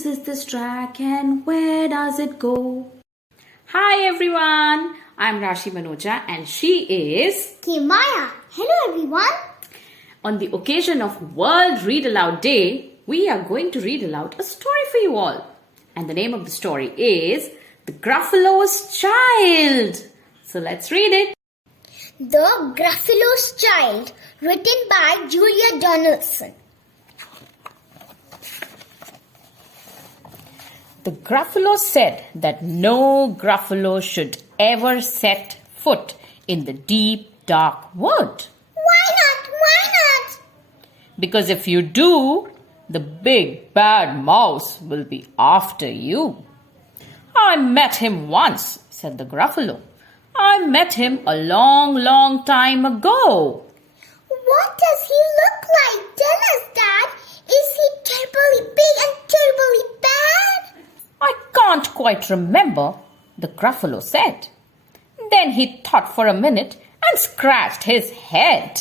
Whose is this track and where does it go? Hi everyone, I'm Rashi Manoja and she is Maya. Hello everyone. On the occasion of World Read Aloud Day, we are going to read aloud a story for you all. And the name of the story is The Gruffalo's Child. So let's read it. The Gruffalo's Child, written by Julia Donaldson. The Gruffalo said that no Gruffalo should ever set foot in the deep, dark wood. Why not? Why not? Because if you do, the big bad mouse will be after you. I met him once, said the Gruffalo. I met him a long, long time ago. What does he look like? Tell us, Dad. Is he terribly big and terribly bad? I can't quite remember, the Gruffalo said. Then he thought for a minute and scratched his head.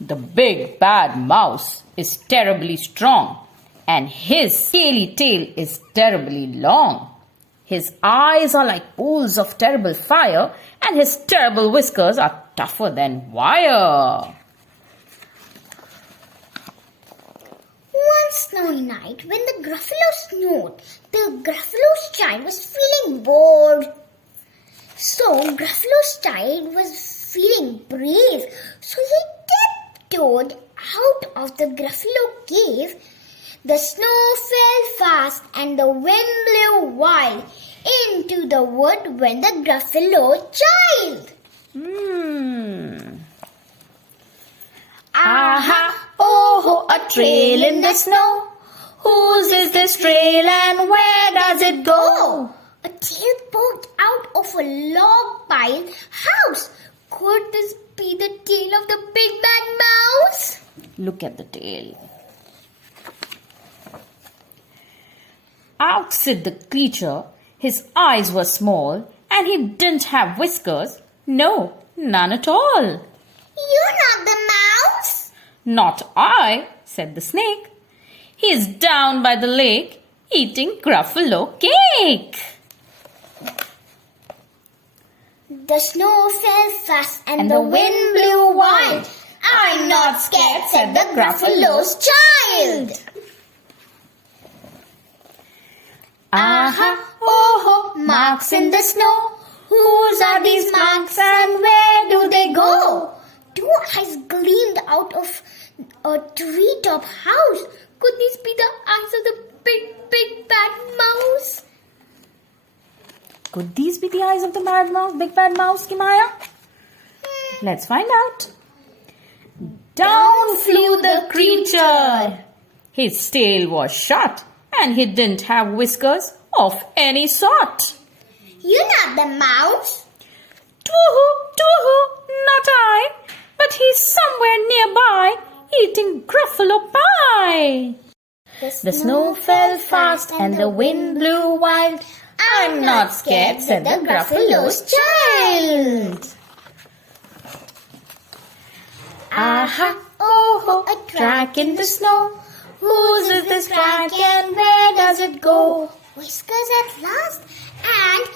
The big bad mouse is terribly strong and his scaly tail is terribly long. His eyes are like pools of terrible fire and his terrible whiskers are tougher than wire. One snowy night, when the Gruffalo snowed, the Gruffalo's child was feeling bored. So Gruffalo's child was feeling brave. So he tiptoed out of the Gruffalo cave. The snow fell fast and the wind blew wild into the wood when the Gruffalo child. Aha, oh, a trail in the snow. Whose is this trail and where does it go? A tail poked out of a log pile house. Could this be the tail of the big bad mouse? Look at the tail. Out sit the creature. His eyes were small and he didn't have whiskers. No, none at all. You're not the mouse? Not I, said the snake. He's down by the lake eating Gruffalo cake. The snow fell fast and the wind blew wild. I'm not scared, said the Gruffalo's child. Aha, oh, marks in the snow. Whose are these marks and where do they go? Two eyes gleamed out of a treetop house. Could these be the eyes of the big bad mouse? Could these be the eyes of the mad mouse, big bad mouse, Maya? Let's find out. Down flew the creature. His tail was short and he didn't have whiskers of any sort. You're not the mouse. Too-hoo, not I, but he's somewhere nearby eating Gruffalo pie. The snow fell fast and the wind blew wild. I'm not scared, said the Gruffalo's child. Aha, oh, a track in the snow. Whose is this track and where does it go? Whiskers at last and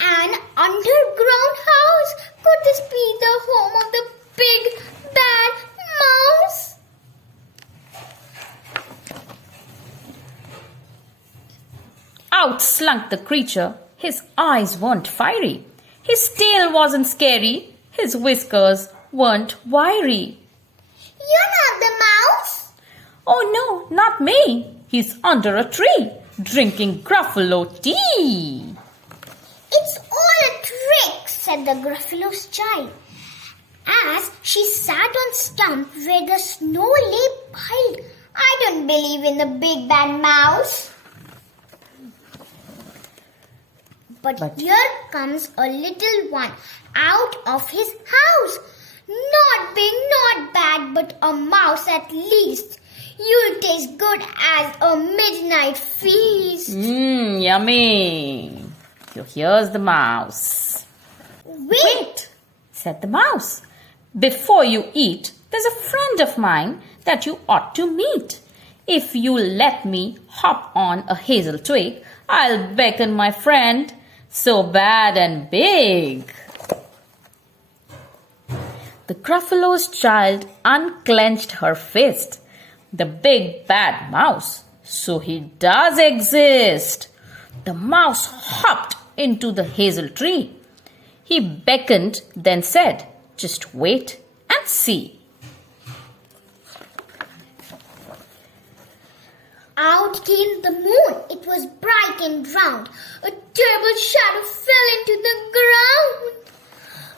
an underground house. Could this be the home of the big bad mouse? Out slunk the creature. His eyes weren't fiery. His tail wasn't scary. His whiskers weren't wiry. You're not the mouse? Oh no, not me. He's under a tree, drinking Gruffalo tea. It's all a trick, said the Gruffalo's child, as she sat on stump where the snow lay piled. I don't believe in the big bad mouse. But here comes a little one out of his house. Not big, not bad, but a mouse at least. You'll taste good as a midnight feast. Yummy. So here's the mouse. Wait, said the mouse. Before you eat, there's a friend of mine that you ought to meet. If you let me hop on a hazel twig, I'll beckon my friend, so bad and big. The Gruffalo's child unclenched her fist. The big bad mouse. So he does exist. The mouse hopped into the hazel tree. He beckoned, then said, "Just wait and see." Out came the moon. It was bright and round. A terrible shadow fell into the ground.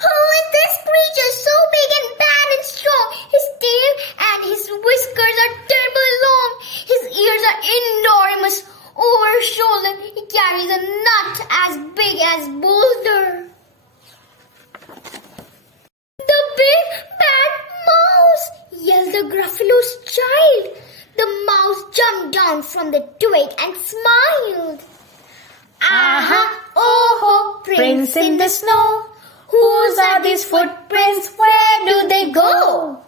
Who is this creature so big and bad and strong? His tail and his whiskers are terribly long. His ears are enormous. Over his shoulder, he carries a nut as big as boulder. The big bad mouse! Yelled the Gruffalo's child. The mouse jumped down from the twig and smiled. Aha, oh, prints in the snow. Whose are these footprints? Where do they go?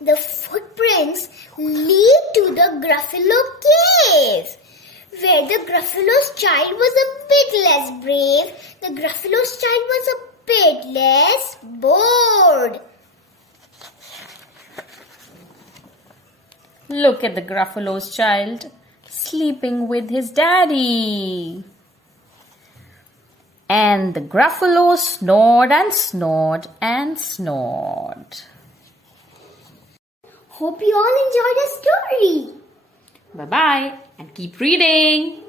The footprints lead to the Gruffalo cave, where the Gruffalo's child was a bit less brave. The Gruffalo's child was a bit less bored. Look at the Gruffalo's child sleeping with his daddy. And the Gruffalo snored and snored and snored. Hope you all enjoyed the story. Bye-bye and keep reading.